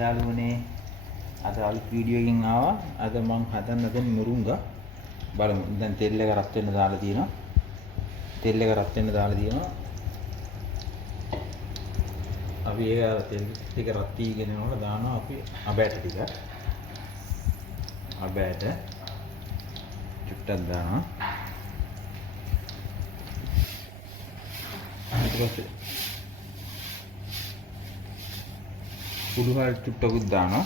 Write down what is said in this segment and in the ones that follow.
යාළුවනේ අද අලුත් වීඩියෝ එකකින් ආවා. අද මම හදන්න හදන්නේ මුරුංගා. බලමු. දැන් තෙල් එක රත් වෙන්න දාලා තියෙනවා. තෙල් එක රත් වෙන්න දාලා තියෙනවා. අපි ඒක තෙල් ටික රත් වීගෙන යනකොට දානවා අපි අබෑට ටික. අබෑට චුට්ටක් දානවා. ඊට පස්සේ උළුහල් චුට්ටකුත් දානවා.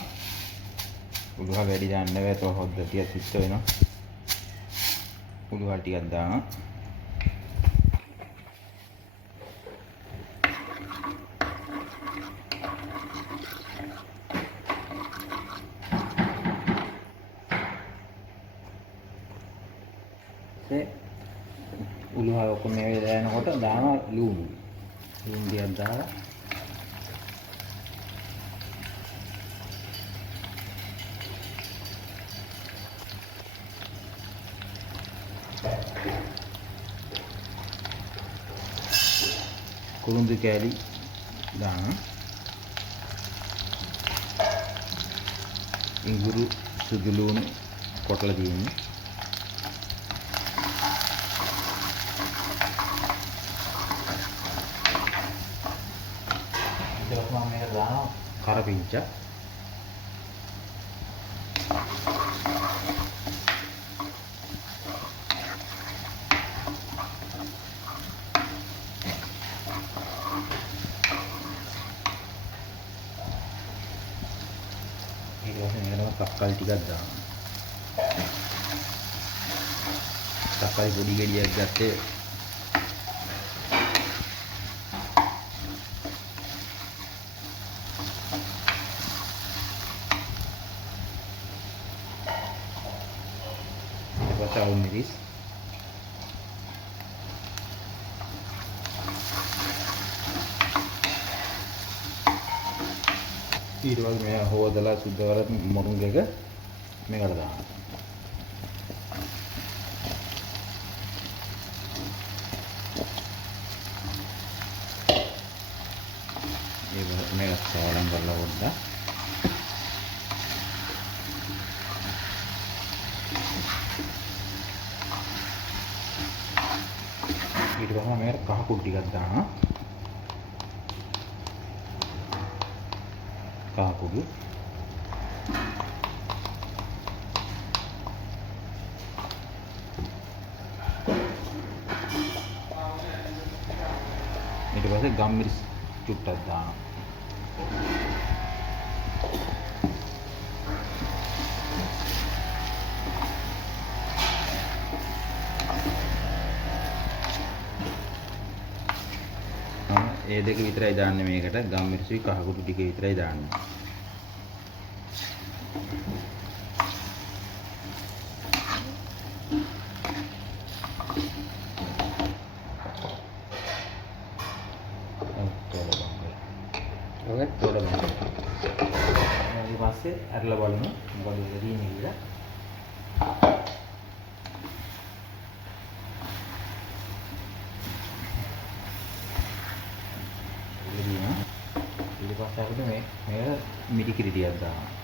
උළුහල් වැඩි දාන්න බෑ. ඒක හොද්ද ටිකක් සිත් වෙනවා. උළුහල් ටිකක් දානවා. උළුහල් ඔක්කොම මේ වෙලාව යනකොට දානවා ලුණු. ලුණු ටිකක් දාලා කුරුඳු කෑලි දානවා. ඉඟුරු සුදු ලුණු කොටලා තියෙන්නේ. ඊට පස්සේ මම මේක දානවා කරපිංචා. තක්කාලි ටිකක් දානවා. තක්කාලි පොඩි ගෙඩියක් ගත්තේ ඊට පස්සේ අවුල් මිරිස් ඊට පස්සේ මේ හොදලා සුද්ධ කරලා මුරුංග එක මේකට දානවා. මේක සාලම් කරලා පොඩ්ඩක් ඊට පස්සේ මේකට කහ කුඩු ටිකක් දානවා. කහ කුඩු ඊට පස්සේ ගම්මිරිස් චුට්ටක් දානවා. ඒ දෙක විතරයි දාන්නේ මේකට. ගම්මිරිසුයි කහ කුඩු ටික විතරයි දාන්නේ. ඔක තොඩ බලන්න. ඊට පස්සේ අරලා බලමු මොකද වෙලා තියෙන්නේ කියලා. ඊට පස්සේ අපිට මේක මිටි කිරි ටිකක් දානවා.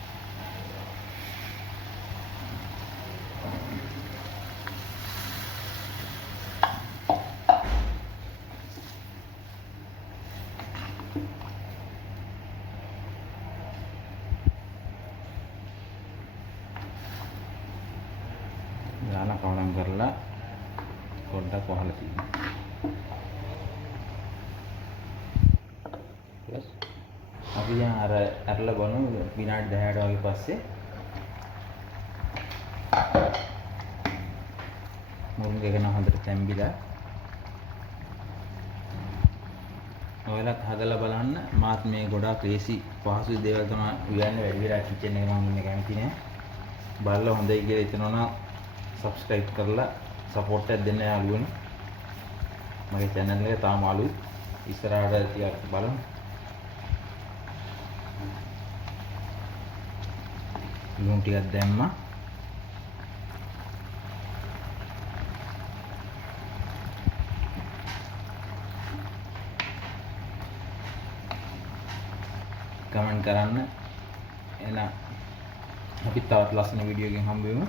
දාලා කවරම් කරලා පොඩ්ඩක් වහලා තියෙනවා. අපි දැන් අරලා බලමු විනාඩි 10කට වගේ පස්සේ මුරුංග එක නම් හොඳට තැම්බිලා. ඔයාලත් හදලා බලන්න. මාත් මේ ගොඩාක් ලේසි පහසු දේවල් තමයි උයන්නේ. වැඩි වෙලා කිචන් එක මම ඉන්න කැමති නෑ. බලලා හොඳයි කියලා හිතනවා නම් subscribe කරලා support එකක් දෙන්න යාළුවනේ. මගේ channel එක තාම අලුත්. ඉස්සරහට ටිකක් බලමු. ලුණු ටිකක් දැම්මා. කමෙන්ට් කරන්න එන අපි තවත් ලස්සන වීඩියෝ එකකින් හම්බ වෙමු.